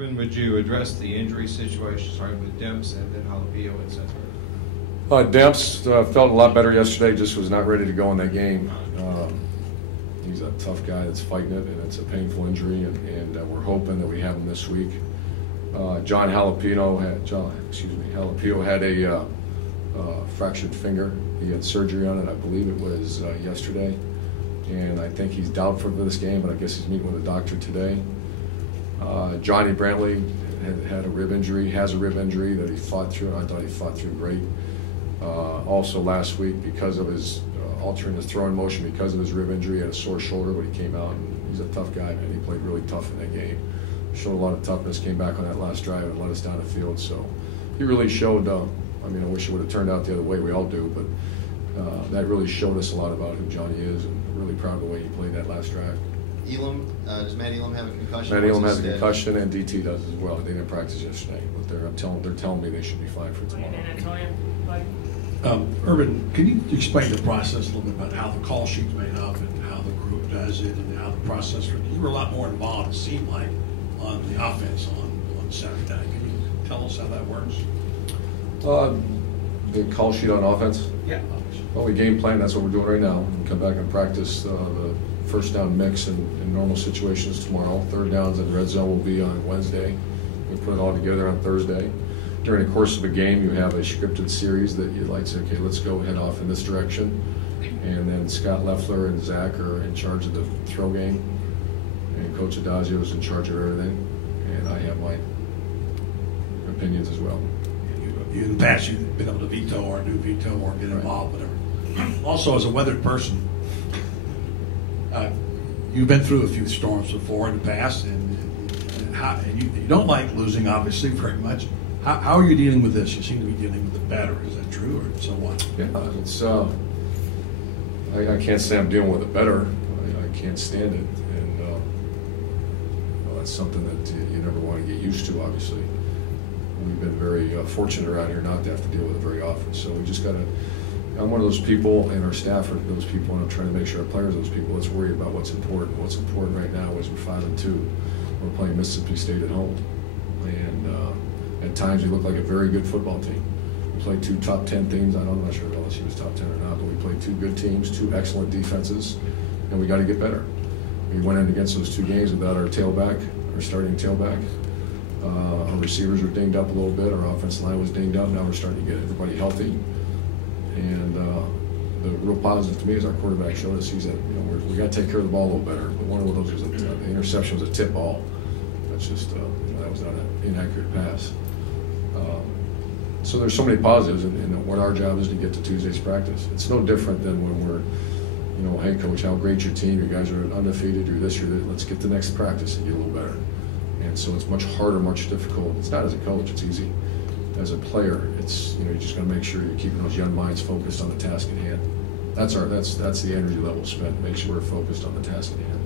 Brenden, would you address the injury situation, starting with Demps and then Jalapeno, et cetera? Demps felt a lot better yesterday, just was not ready to go in that game. He's a tough guy that's fighting it, and it's a painful injury, and we're hoping that we have him this week. Jalapeno had a fractured finger. He had surgery on it, I believe it was yesterday, and I think he's doubtful for this game, but I guess he's meeting with a doctor today. Johnny Brantley had a rib injury, has a rib injury that he fought through. I thought he fought through great. Also last week, because of his altering his throwing motion, because of his rib injury, he had a sore shoulder, but he came out, and he's a tough guy, man. He played really tough in that game. Showed a lot of toughness, came back on that last drive and let us down the field. So he really showed, I mean, I wish it would have turned out the other way, we all do, but that really showed us a lot about who Johnny is, and really proud of the way he played that last drive. Elam, does Matt Elam have a concussion? Matt Elam has a concussion, and DT does as well. They didn't practice yesterday, but they're telling me they should be fine for tomorrow. Urban, can you explain the process a little bit about how the call sheet's made up and how the group does it and how the process? You were a lot more involved, it seemed like, on the offense on Saturday. Can you tell us how that works? The call sheet on offense? Yeah. Well, we game plan. That's what we're doing right now. We come back and practice the first down mix in normal situations tomorrow. Third downs and red zone will be on Wednesday. We put it all together on Thursday. During the course of a game, you have a scripted series that you'd like to say, okay, let's go head off in this direction. And then Scott Leffler and Zach are in charge of the throw game. And Coach Adazio is in charge of everything. And I have my opinions as well. You in the past, you've been able to veto or do veto or get involved, whatever. Also, as a weathered person, you've been through a few storms before in the past, and you don't like losing, obviously, very much. How are you dealing with this? You seem to be dealing with it better. Is that true, or so what? Yeah, it's. I can't say I'm dealing with it better. I can't stand it, and that's something that you never want to get used to. Obviously, we've been very fortunate around here not to have to deal with it very often. So we just got to. I'm one of those people, and our staff are those people, and I'm trying to make sure our players are those people. Let's worry about what's important. What's important right now is we're 5-2. We're playing Mississippi State at home, and at times we look like a very good football team. We played 2 top 10 teams. I'm not sure if LSU was top 10 or not, but we played 2 good teams, 2 excellent defenses, and we got to get better. We went in against those 2 games without our tailback, our starting tailback. Our receivers were dinged up a little bit. Our offensive line was dinged up. Now we're starting to get everybody healthy. And the real positive to me is our quarterback showed us we got to take care of the ball a little better. But one of those was the interception was a tip ball. That's just that was not an inaccurate pass. So there's so many positives, and what our job is to get to Tuesday's practice. It's no different than when we're, hey coach, how great your team. You guys are undefeated. You're this. You're that. Let's get the next practice and get a little better. And so it's much harder, much difficult. It's not as a coach. It's easy. As a player, it's you just got to make sure you're keeping those young minds focused on the task at hand. That's the energy level spent. Make sure we're focused on the task at hand.